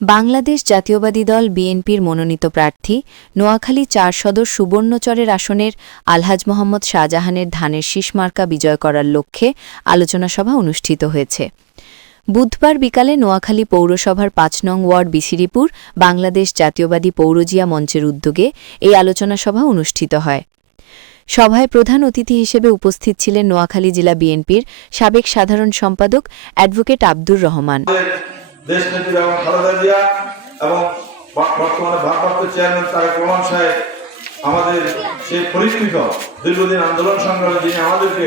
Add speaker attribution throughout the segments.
Speaker 1: বাংলাদেশ জাতীয়বাদী দল বিএনপির মনোনীত প্রার্থী নোয়াখালী চার সদর সুবর্ণচরের আসনের আলহাজ মোহাম্মদ শাহজাহানের ধানের শীষ মার্কা বিজয় করার লক্ষ্যে আলোচনা সভা অনুষ্ঠিত হয়েছে। বুধবার বিকালে নোয়াখালী পৌরসভার পাঁচ নং ওয়ার্ড বিসিরিপুর বাংলাদেশ জাতীয়বাদী পৌরজিয়া মঞ্চের উদ্যোগে এই আলোচনা সভা অনুষ্ঠিত হয়। সভায় প্রধান অতিথি হিসেবে উপস্থিত ছিলেন নোয়াখালী জেলা বিএনপির সাবেক সাধারণ সম্পাদক অ্যাডভোকেট আব্দুর রহমান।
Speaker 2: দেশ নেত্রী এবং খালেদা জিয়া এবং বর্তমানে ভারপ্রাপ্ত চেয়ারম্যান তারেক রহমান সাহেব আমাদের সেই দীর্ঘদিন আন্দোলন সংগ্রামে যিনি আমাদেরকে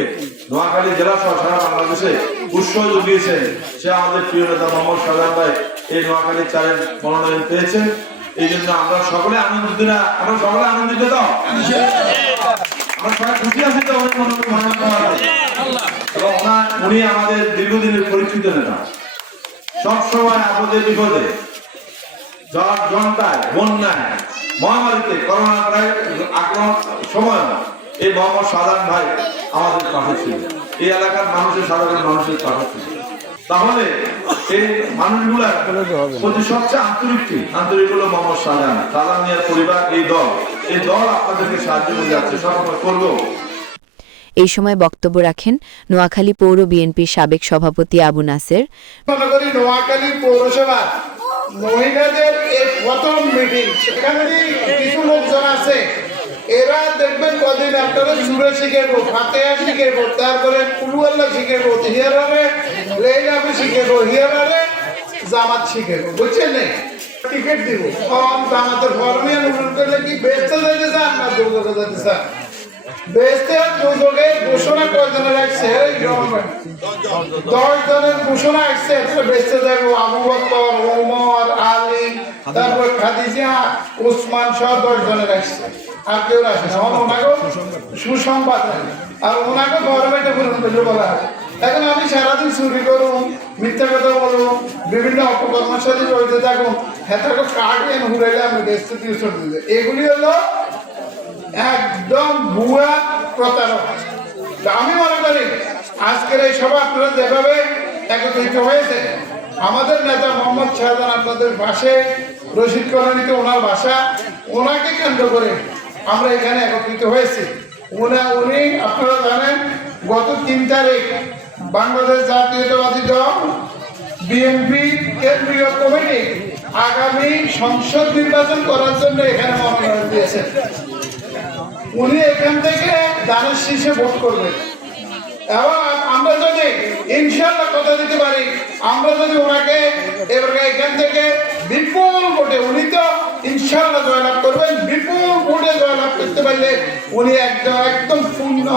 Speaker 2: নোয়াখালী জেলা সহ সারা বাংলাদেশে উৎসাহ জুগিয়েছেন সে আমাদের প্রিয় নেতা মোহাম্মদ সাজান ভাই এই নোয়াখালী মনোনয়ন পেয়েছেন। এই জন্য আমরা সকলে আনন্দিত না, আমরা সকলে আনন্দিত তো? আমরা সবাই খুশি আছি তো? এবং উনি আমাদের দীর্ঘদিনের পরিচিত নেতা। সবসময় আপদে বিপদে। ঝড় বন্যায়, মহামারীতে সময় এই মোহাম্মদ সাধারণ ভাই আমাদের পাশে ছিল। এই এলাকার মানুষের, সাধারণ মানুষের পাশে ছিল। তাহলে এই মানুষগুলার প্রতি সবচেয়ে আন্তরিকটি আন্তরিক হলো মোহাম্মদ শাহজাহান মিয়ার পরিবার, এই দল। এই দল আপনাদেরকে সাহায্য করে যাচ্ছে। সবসময় করব।
Speaker 1: এই সময় বক্তব্য রাখেন নোয়াখালী পৌর বিএনপির সাবেক সভাপতি আবু নাসের।
Speaker 3: মহিলাদের প্রথম মিটিং সেখানে কিছু লোকজন আছে, এরা দেখবেন কদিন আপনারা সুরে শিখেবো শিখেবো তারপরে কুলুয়াল্লা শিখেবো শিখেবো জামাত শিখেবো বুঝছেন নে? টিকিট দিব। ফর্ম জামাতের ফর্মে অনুরোধ করলে কি বেচতে যাইতে চান না দুর্গত যেতে চান। এখন আমি সারাদিন চুরি করুন, মিথ্যা কথা বলুন, বিভিন্ন অপকর্মের সাথে জড়িত থাকুন হ্যাঁ তাকে কার্ডিয়ান ঘুরাইলে আমি দেশে এগুলি হলো একদম ভুয়া প্রতারক তা আমি মনে করি আজকের এই সভা আপনারা যেভাবে একত্রিত হয়েছে, আমাদের নেতা মোহাম্মদ শাহজাহান আপনাদের পাশে, রশিদ কলোনিতে ওনার বাসা, ওনাকে কেন্দ্র করে আমরা এখানে একত্রিত হয়েছি। উনি উনি, আপনারা জানেন, গত তিন তারিখ বাংলাদেশ জাতীয়তাবাদী দল, বিএনপি কেন্দ্রীয় কমিটি আগামী সংসদ নির্বাচন করার জন্য এখানে মনোনয়ন দিয়েছেন উনি এখান থেকে দানের শীর্ষে ভোট করবেন। এবং আমরা যদি ইনশাল্লাহ কথা দিতে পারি আমরা যদি ওনাকে এবারে এখান থেকে বিপুল ভোটে উনি তো ইনশাল্লাহ জয়লাভ করবেন বিপুল ভোটে জয়লাভ করতে পারলে উনি একদম একদম পূর্ণ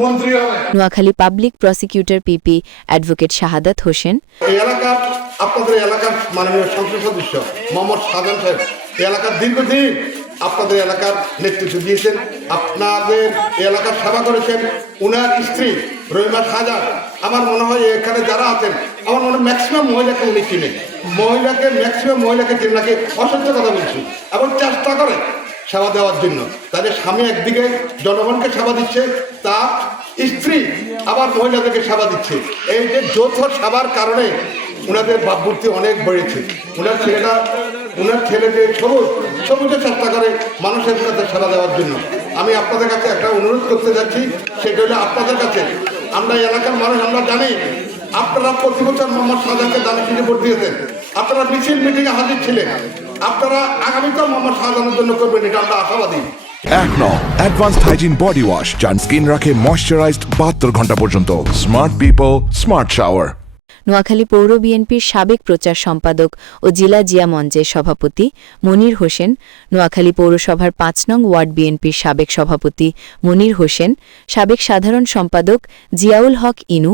Speaker 3: মন্ত্রী হবেন
Speaker 1: Noakhali public prosecutor PP advocate Shahadat Hossain.
Speaker 4: এই এলাকার আপনাদের এলাকার মাননীয় সংসদ সদস্য মোহাম্মদ সাজান সাহেব এলাকার দীর্ঘদিন আপনাদের এলাকার নেতৃত্ব দিয়েছেন, আপনাদের এলাকার সেবা করেছেন। উনার স্ত্রী রহিমা সাজান আমার মনে হয় এখানে যারা আছেন, আমার মনে হয় ম্যাক্সিমাম মহিলাকে উনি চিনে। মহিলাকে ম্যাক্সিমাম মহিলাকে চিনে নাকি অসত্য কথা বলছি। এবং চেষ্টা করে সেবা দেওয়ার জন্য। তাহলে স্বামী একদিকে জনগণকে সেবা দিচ্ছে, তার স্ত্রী আবার মহিলাদেরকে সেবা দিচ্ছে। এই যে যৌথ সেবার কারণে ওনাদের ভাবমূর্তি অনেক বেড়েছে। ওনার ছেলেটা ওনার ছেলেকে সবুজ সবুজের চেষ্টা করে মানুষের কাছে সেবা দেওয়ার জন্য। আমি আপনাদের কাছে একটা অনুরোধ করতে যাচ্ছি, সেটা হলো আপনাদের কাছে। আমরা এলাকার মানুষ, আমরা জানি, আপনারা প্রতি বছর মোহাম্মদ শাহজাহানকে দানের চিঠি ভোট দিয়েছেন। আপনারা মিছিল, মিটিংয়ে হাজির ছিলেন। আপনারা আগামীকাল মোহাম্মদ শাহজাহানের জন্য করবেন, এটা আমরা আশাবাদী।
Speaker 5: এক নং বডি ওয়াশ স্কিন রাখে বাহাত্তর ঘণ্টা পর্যন্ত। Smart people smart shower
Speaker 1: Noakhali পৌর বিএনপির সাবেক প্রচার সম্পাদক ও জিলা জিয়া মঞ্চের সভাপতি মনির হোসেন, নোয়াখালী পৌরসভার পাঁচ নং ওয়ার্ড বিএনপির সাবেক সভাপতি মনির হোসেন, সাবেক সাধারণ সম্পাদক জিয়াউল হক ইনু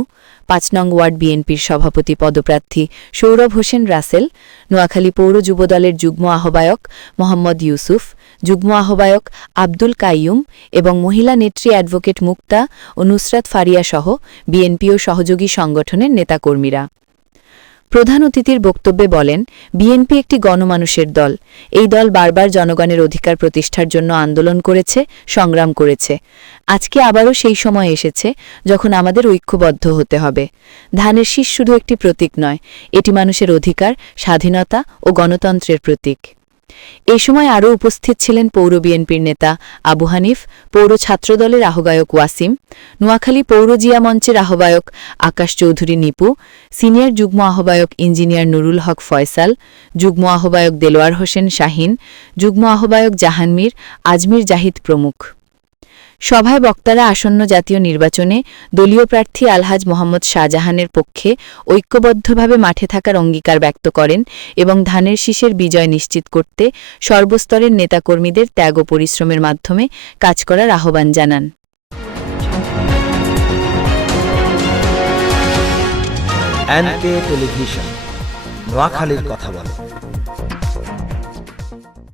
Speaker 1: পাঁচ নং ওয়ার্ড বিএনপির সভাপতি পদপ্রার্থী সৌরভ হোসেন রাসেল, নোয়াখালী পৌর যুবদলের যুগ্ম আহ্বায়ক মোহাম্মদ ইউসুফ, যুগ্ম আহ্বায়ক আব্দুল কাইয়ুম এবং মহিলা নেত্রী অ্যাডভোকেট মুক্তা ও নুসরাত ফারিয়াসহ বিএনপি ও সহযোগী সংগঠনের নেতাকর্মীরা। প্রধান অতিথির বক্তব্যে বলেন, বিএনপি একটি গণমানুষের দল। এই দল বারবার জনগণের অধিকার প্রতিষ্ঠার জন্য আন্দোলন করেছে, সংগ্রাম করেছে। আজকে আবারও সেই সময় এসেছে যখন আমাদের ঐক্যবদ্ধ হতে হবে। ধানের শীষ শুধু একটি প্রতীক নয়, এটি মানুষের অধিকার, স্বাধীনতা ও গণতন্ত্রের প্রতীক। এ সময় আরও উপস্থিত ছিলেন পৌর বিএনপির নেতা আবু হানিফ, পৌর ছাত্রদলের আহ্বায়ক ওয়াসিম, নোয়াখালী পৌর জিয়া মঞ্চের আহ্বায়ক আকাশ চৌধুরী নিপু, সিনিয়র যুগ্ম আহ্বায়ক ইঞ্জিনিয়ার নুরুল হক ফয়সাল, যুগ্ম আহ্বায়ক দেলোয়ার হোসেন শাহিন, যুগ্ম আহ্বায়ক জাহানমীর আজমির জাহিদ প্রমুখ। সভায় বক্তারা আসন্ন জাতীয় নির্বাচনে দলীয় প্রার্থী আলহাজ মোহাম্মদ শাহজাহানের পক্ষে ঐক্যবদ্ধভাবে মাঠে থাকার অঙ্গীকার ব্যক্ত করেন এবং ধানের শীষের বিজয় নিশ্চিত করতে সর্বস্তরের নেতাকর্মীদের ত্যাগ ও পরিশ্রমের মাধ্যমে কাজ করার আহ্বান জানান।
Speaker 6: নোয়াখালীর কথা বলে।